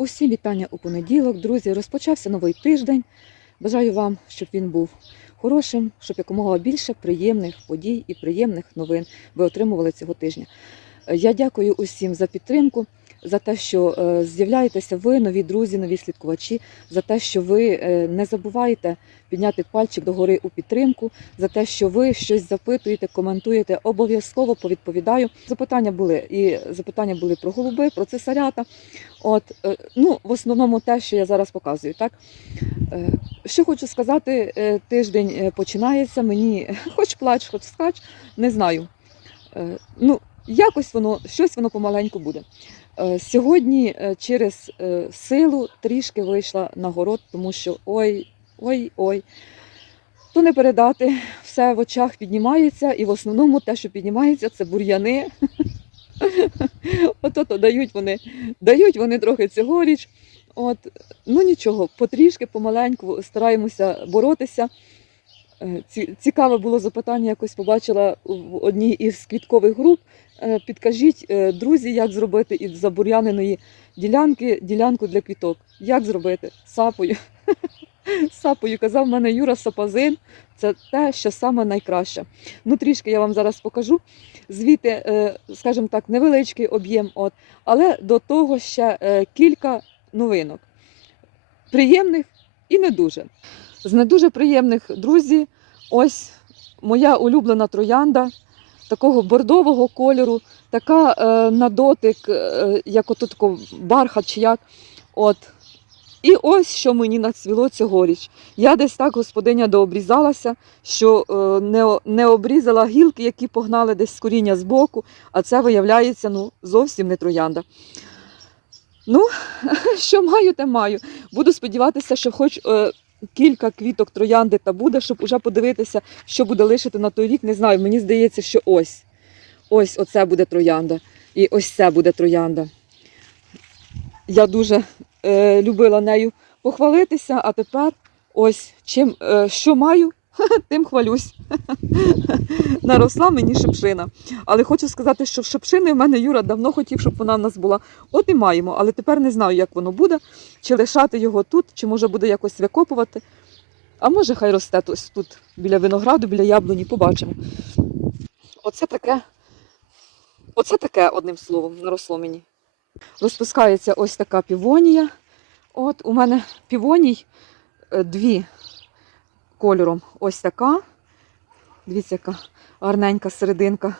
Усім вітання у понеділок, друзі. Розпочався новий тиждень. Бажаю вам, щоб він був хорошим, щоб якомога більше приємних подій і приємних новин ви отримували цього тижня. Е, Я дякую усім за підтримку, за те, що е, з'являєтеся ви, нові друзі, нові слідкувачі, за те, що ви е, не забуваєте підняти пальчик догори у підтримку, за те, що ви щось запитуєте, коментуєте. Обов'язково повідповідаю. Запитання були і запитання були про голуби, про цесарята. От е, ну в основному те, що я зараз показую, так що хочу сказати, тиждень починається. Мені хоч плач, хоч скач, не знаю. Ну, якось воно, щось воно помаленьку буде. Е, Сьогодні е, через е, силу трішки вийшла на город, тому що ой, ой, ой. То не передати, все в очах піднімається, і в основному те, що піднімається, це бур'яни. Ото то дають вони, дають вони трохи цьогоріч. От, ну нічого, потрішки, помаленьку стараємося боротися. Е, ці- Цікаве було запитання, якось побачила в одній із квіткових груп. Е, Підкажіть, е, друзі, як зробити із забур'яненої ділянки ділянку для квіток. Як зробити? Сапою. Сапою казав мене Юра Сапазин. Це те, що саме найкраще. Ну, трішки я вам зараз покажу. Звідти, скажімо так, невеличкий об'єм, от, але до того ще кілька новинок. Приємних і не дуже. З не дуже приємних, друзі, ось моя улюблена троянда такого бордового кольору, така е, на дотик, е, як ото тако бархат чи як. От. І ось що мені нацвіло цьогоріч. Я десь так господиня дообрізалася, що е, не, не обрізала гілки, які погнали десь з коріння збоку, а це виявляється ну, зовсім не троянда. Ну, що маю, те маю. Буду сподіватися, що хоч е, кілька квіток троянди та буде, щоб уже подивитися, що буде лишити на той рік. Не знаю, мені здається, що ось. Ось оце буде троянда. І ось це буде троянда. Я дуже е, любила нею похвалитися, а тепер ось чим, е, що маю, тим хвалюсь. Наросла мені шипшина. Але хочу сказати, що в шипшини в мене Юра давно хотів, щоб вона в нас була. От і маємо, але тепер не знаю, як воно буде, чи лишати його тут, чи може буде якось викопувати. А може, хай росте ось тут, біля винограду, біля яблуні, побачимо. Оце таке, оце таке, одним словом, наросло мені. Розпускається ось така півонія. От у мене півоній е, дві кольором. Ось така. Дивіться, яка гарненька серединка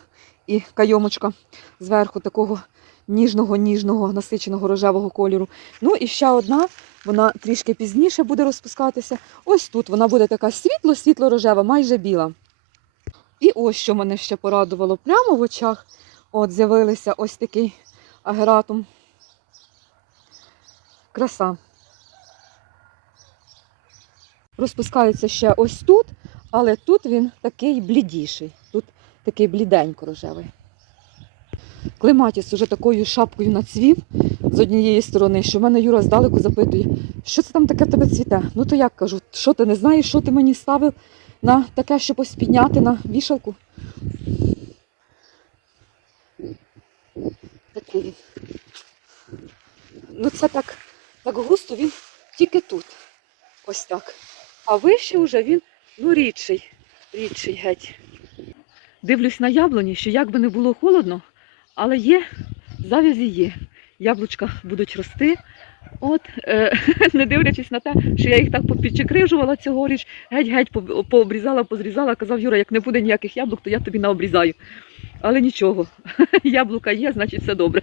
і кайомочка зверху такого ніжного, ніжного, насиченого рожевого кольору. Ну і ще одна, вона трішки пізніше буде розпускатися. Ось тут вона буде така світло-світло-рожева, майже біла. І ось що мене ще порадувало прямо в очах. От з'явилися ось такий агератум. Краса. Розпускається ще ось тут, але тут він такий блідіший. Тут такий бліденько рожевий. Клематіс уже такою шапкою нацвів з однієї сторони, що в мене Юра здалеку запитує, що це там таке в тебе цвіте? Ну то як кажу, що ти не знаєш, що ти мені ставив на таке, щоб ось підняти на вішалку? Такий. він. Ну це так, так густо він тільки тут. Ось так. А вище вже він ну рідший, рідший геть. Дивлюсь на яблуні, що як би не було холодно, але є, завязі є. Яблучка будуть рости. От, е, не дивлячись на те, що я їх так попідчекрижувала цьогоріч, геть-геть пообрізала, позрізала, казав Юра, як не буде ніяких яблук, то я тобі наобрізаю. Але нічого, яблука є, значить все добре.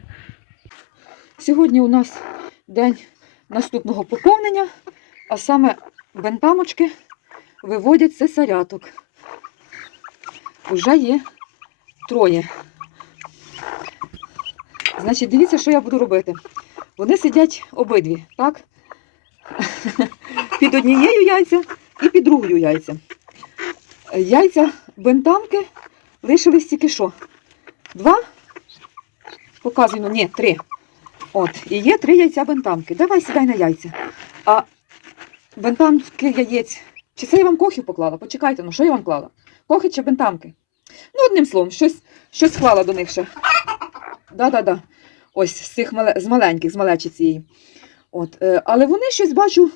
Сьогодні у нас день наступного поповнення, а саме бентамочки виводять цесаряток. Уже є троє. Значить, дивіться, що я буду робити. Вони сидять обидві, так? Під однією яйця і під другою яйця. Яйця бентамки лишились тільки що? Два? Показую, ну, ні, три. От, і є три яйця бентамки. Давай сідай на яйця. А бентамки яєць. Чи це я вам кохів поклала? Почекайте, ну що я вам клала? Кохи чи бентамки? Ну, одним словом, щось, щось клала до них ще. Да-да-да. Ось з цих мале... з маленьких, з малечі цієї. От, е, але вони щось бачу,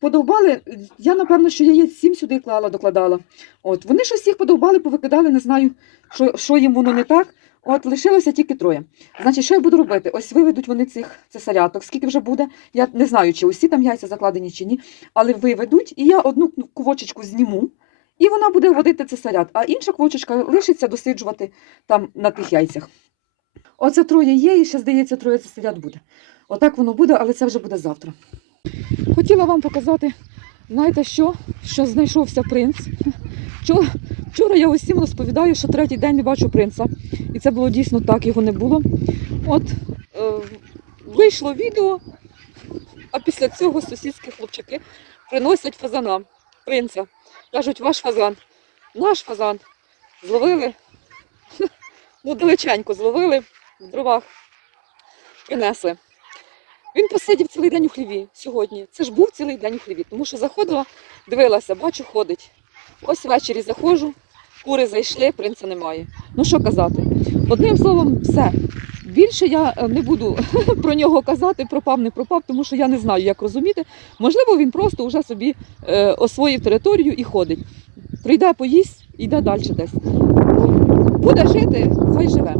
подовбали. Я, напевно, що яєць сім сюди клала, докладала. От, вони щось їх подовбали, повикидали, не знаю, що, що їм воно не так. От, лишилося тільки троє. Значить, що я буду робити? Ось виведуть вони цих цесаряток. Скільки вже буде? Я не знаю, чи усі там яйця закладені, чи ні. Але виведуть, і я одну квочечку зніму, і вона буде водити цесарят, а інша квочечка лишиться досиджувати там на тих яйцях. Оце троє є, і ще, здається, троє цесарят буде. Отак воно буде, але це вже буде завтра. Хотіла вам показати, знаєте що? Що знайшовся принц. Вчора, я усім розповідаю, що третій день не бачу принца. І це було дійсно так, його не було. От е, вийшло відео, а після цього сусідські хлопчаки приносять фазана, принца. Кажуть, ваш фазан, наш фазан. Зловили, ну далеченько зловили в дровах, принесли. Він посидів цілий день у хліві сьогодні. Це ж був цілий день у хліві, тому що заходила, дивилася, бачу, ходить. Ось ввечері заходжу, кури зайшли, принца немає. Ну що казати? Одним словом, все. Більше я е, не буду про нього казати, пропав, не пропав, тому що я не знаю, як розуміти. Можливо, він просто вже собі е, освоїв територію і ходить. Прийде, поїсть, йде далі десь. Буде жити, хай живе.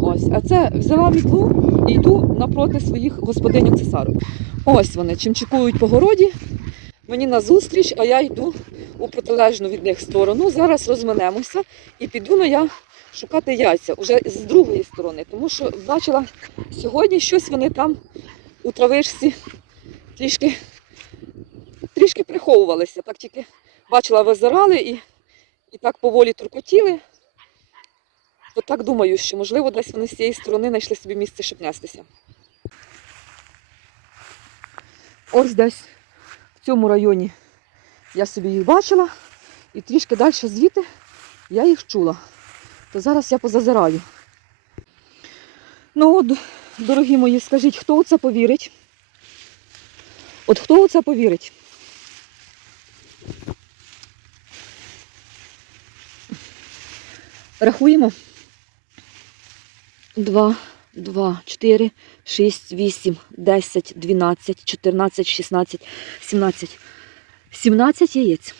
Ось, а це взяла мітлу і йду напроти своїх господинів цесарок. Ось вони чимчикують по городі, мені назустріч, а я йду у протилежну від них сторону. Зараз розминемося і піду на я шукати яйця уже з другої сторони, тому що бачила сьогодні щось вони там у травишці трішки, трішки приховувалися. Так тільки бачила, визирали і, і так поволі туркотіли. То так думаю, що можливо десь вони з цієї сторони знайшли собі місце, щоб нестися. Ось десь в цьому районі я собі їх бачила, і трішки далі звідти я їх чула. То зараз я позазираю. Ну от, дорогі мої, скажіть, хто у це повірить? От хто у це повірить? Рахуємо. Два, два, чотири, шість, вісім, десять, дванадцять, чотирнадцять, шістнадцять, сімнадцять. Сімнадцять яєць.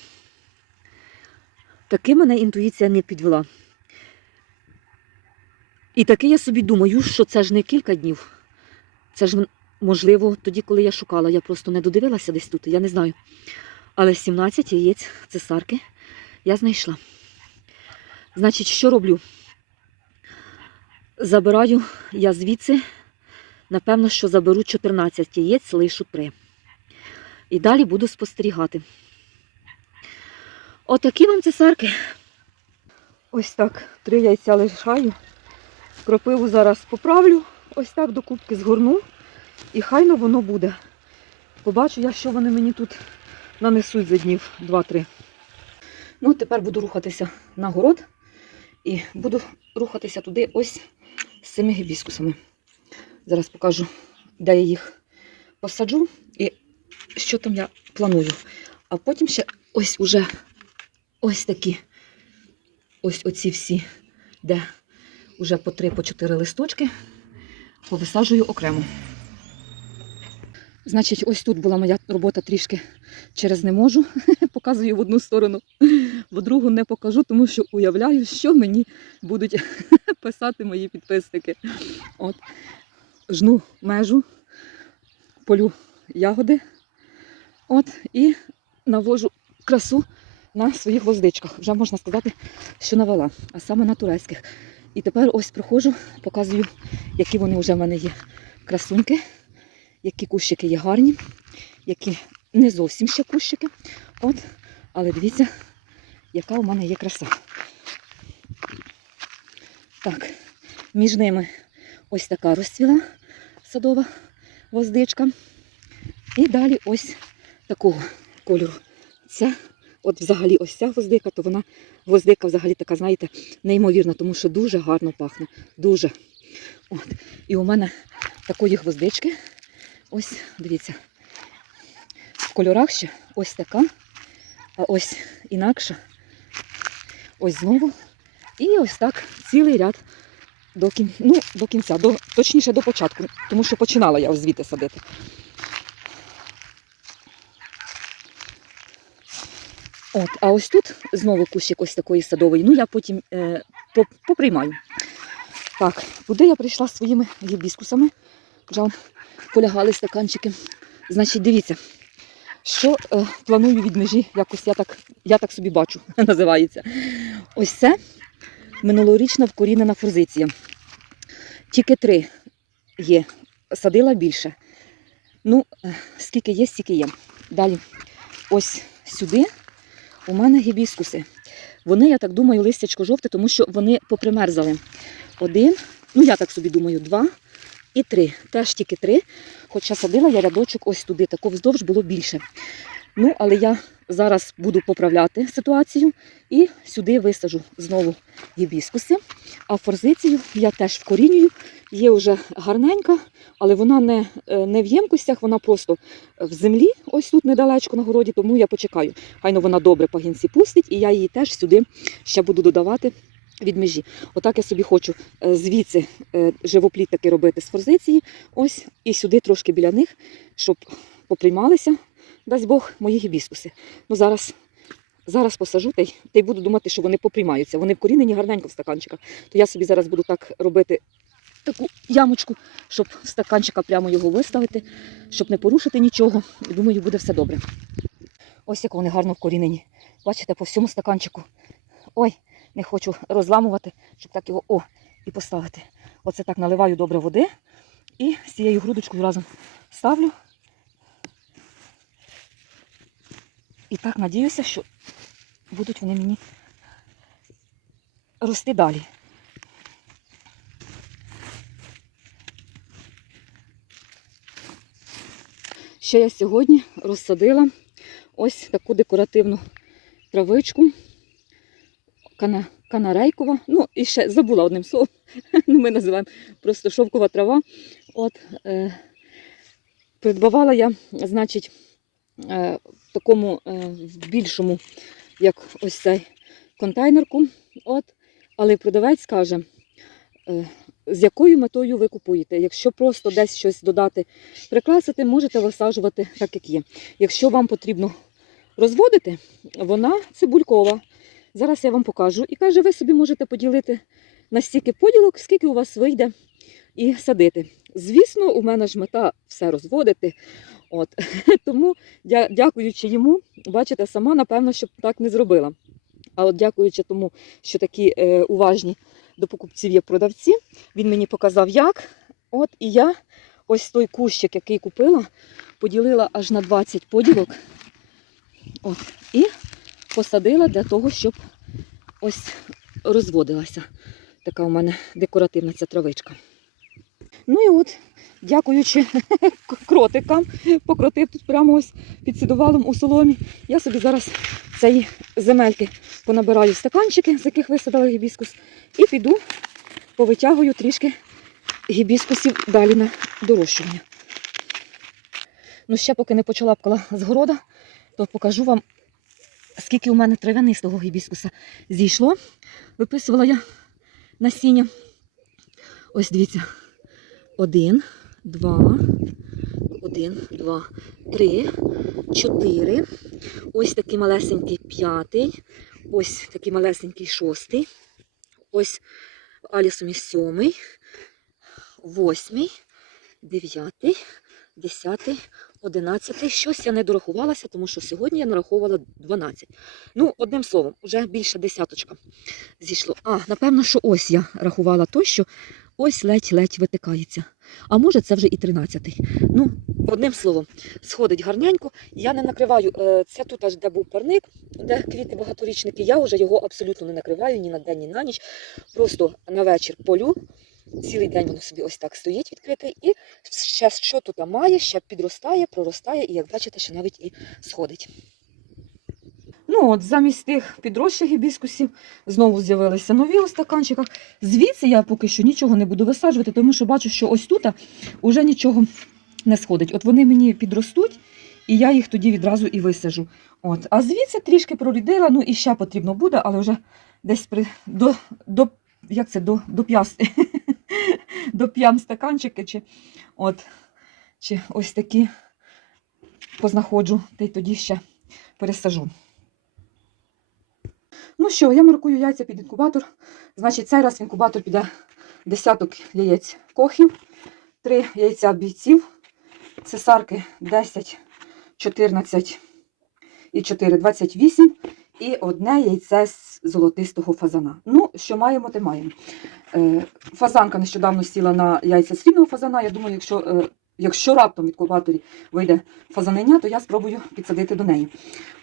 Таки мене інтуїція не підвела. І таки я собі думаю, що це ж не кілька днів. Це ж, можливо, тоді, коли я шукала, я просто не додивилася десь тут, я не знаю. Але 17 яєць цесарки я знайшла. Значить, що роблю? Забираю я звідси, напевно, що заберу 14 яєць, лишу 3. І далі буду спостерігати. Отакі вам цесарки. Ось так, три яйця лишаю. Кропиву зараз поправлю, ось так до кубки згорну. І хайно воно буде. Побачу я, що вони мені тут нанесуть за днів 2-3. Ну, тепер буду рухатися на город і буду рухатися туди ось з цими гібіскусами. Зараз покажу, де я їх посаджу і що там я планую. А потім ще ось уже ось такі, ось оці всі, де вже по три, по чотири листочки, повисаджую окремо. Значить, ось тут була моя робота трішки через не можу. Показую в одну сторону, в другу не покажу, тому що уявляю, що мені будуть писати мої підписники. От. Жну межу, полю ягоди. От, і навожу красу на своїх гвоздичках. Вже можна сказати, що навела, а саме на турецьких. І тепер ось проходжу, показую, які вони вже в мене є красуньки, які кущики є гарні, які не зовсім ще кущики. От, але дивіться, яка у мене є краса. Так, між ними ось така розцвіла садова гвоздичка. І далі ось такого кольору. Це от взагалі ось ця гвоздика, то вона гвоздика взагалі така, знаєте, неймовірна, тому що дуже гарно пахне. Дуже. От. І у мене такої гвоздички, ось, дивіться, в кольорах ще ось така, а ось інакша. Ось знову. І ось так цілий ряд до кін... ну, до кінця, до... точніше до початку, тому що починала я ось звідти садити. От, А ось тут знову кущик ось такої садової, ну я потім е, поприймаю. Так, куди я прийшла з своїми гібіскусами? Вже полягали стаканчики. Значить, дивіться що е, планую від межі, якось я так, я так собі бачу, називається. Ось це минулорічна вкорінена форзиція. Тільки три є. Садила більше. Ну, е, скільки є, стільки є. Далі, ось сюди у мене гібіскуси. Вони, я так думаю, листячко жовте, тому що вони попримерзали. Один, ну я так собі думаю, два і три. Теж тільки три. Хоча садила я рядочок ось туди, тако вздовж було більше. Ну, але я зараз буду поправляти ситуацію і сюди висажу знову гібіскуси. А форзицію я теж вкорінюю. Є вже гарненька, але вона не, е, не в ємкостях, вона просто в землі, ось тут недалечко на городі, тому я почекаю. Хайно вона добре пагінці пустить, і я її теж сюди ще буду додавати від межі. Отак я собі хочу е, звідси е, живопліт таки робити з форзиції, ось, і сюди трошки біля них, щоб поприймалися, дасть Бог, мої гібіскуси. Ну зараз. Зараз посажу та й, та й буду думати, що вони поприймаються. Вони вкорінені гарненько в стаканчиках. То я собі зараз буду так робити таку ямочку, щоб в стаканчика прямо його виставити, щоб не порушити нічого. Думаю, буде все добре. Ось як вони гарно вкорінені. Бачите, по всьому стаканчику. Ой, не хочу розламувати, щоб так його о, і поставити. Оце так наливаю добре води і з цією грудочкою разом ставлю. І так надіюся, що будуть вони мені рости далі. Ще я сьогодні розсадила ось таку декоративну травичку. Кана, канарейкова. Ну, і ще забула одним словом. Ну, Ми називаємо просто шовкова трава. От, е, придбавала я, значить, е, в такому е, більшому, як ось цей контейнерку. От, але продавець каже, е, з якою метою ви купуєте. Якщо просто десь щось додати, прикрасити, можете висаджувати так, як є. Якщо вам потрібно розводити, вона цибулькова. Зараз я вам покажу. І каже, ви собі можете поділити на стільки поділок, скільки у вас вийде, і садити. Звісно, у мене ж мета все розводити. От. Тому, дякуючи йому, бачите, сама, напевно, щоб так не зробила. А от дякуючи тому, що такі е, уважні до покупців є продавці, він мені показав, як. От і я ось той кущик, який купила, поділила аж на 20 поділок. От, і посадила для того, щоб ось розводилася. Така у мене декоративна ця травичка. Ну і от, дякуючи кротикам, покротив тут прямо ось під сідувалом у соломі. Я собі зараз цієї земельки понабираю стаканчики, з яких висадила гібіскус, і піду повитягую трішки гібіскусів далі на дорощування. Ну, ще поки не почалапкала з города, то покажу вам, скільки у мене трав'янистого гібіскуса зійшло. Виписувала я насіння. Ось дивіться. Один, два, один, два, три, чотири. Ось такий малесенький п'ятий. Ось такий малесенький шостий. Ось Алісомі сьомий, восьмий, дев'ятий, десятий, одинадцятий. Щось я не дорахувалася, тому що сьогодні я нараховувала 12. Ну, одним словом, вже більше десяточка зійшло. А, напевно, що ось я рахувала то, що ось ледь-ледь витикається. А може, це вже і 13-й. Ну, одним словом, сходить гарненько. Я не накриваю. е, Це тут аж де був парник, де квіти багаторічники. Я вже його абсолютно не накриваю ні на день, ні на ніч. Просто на вечір полю. Цілий день воно собі ось так стоїть відкрите. І ще що тут має, ще підростає, проростає, і як бачите, ще навіть і сходить. Ну от замість тих підрощих гібіскусів знову з'явилися нові у стаканчиках. Звідси я поки що нічого не буду висаджувати, тому що бачу, що ось тут вже нічого не сходить. От вони мені підростуть, і я їх тоді відразу і висажу. От. А звідси трішки прорідила, ну і ще потрібно буде, але вже десь при, до, до, як це, до, до п'ясти, до п'ям стаканчики, чи, от, чи ось такі познаходжу, та й тоді ще пересажу. Ну що, я маркую яйця під інкубатор. Значить, цей раз в інкубатор піде десяток яєць кохів, три яйця бійців, цесарки 10, 14 і 4, 28 і одне яйце з золотистого фазана. Ну, що маємо, те маємо. Е, фазанка нещодавно сіла на яйця срібного фазана. Я думаю, якщо, е, якщо раптом в інкубаторі вийде фазаненя, то я спробую підсадити до неї.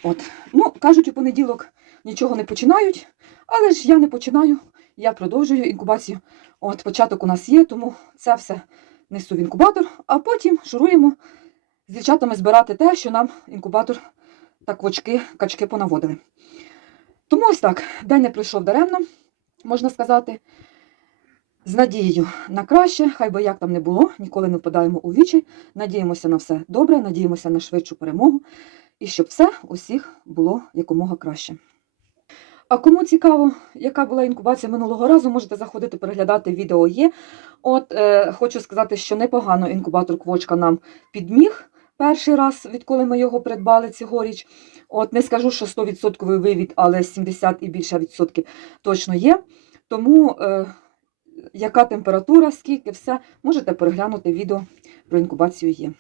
От. Ну, кажуть, у понеділок нічого не починають, але ж я не починаю, я продовжую інкубацію. От початок у нас є, тому це все несу в інкубатор, а потім шуруємо з дівчатами збирати те, що нам інкубатор так вочки, качки понаводили. Тому ось так, день не пройшов даремно, можна сказати. З надією на краще, хай би як там не було, ніколи не впадаємо у вічі. Надіємося на все добре, надіємося на швидшу перемогу і щоб все усіх було якомога краще. А кому цікаво, яка була інкубація минулого разу, можете заходити переглядати відео є. От е, хочу сказати, що непогано інкубатор квочка нам підміг перший раз, відколи ми його придбали цьогоріч. От не скажу, що 100% вивід, але 70 і більше відсотків точно є. Тому е, яка температура, скільки, все, можете переглянути відео про інкубацію є.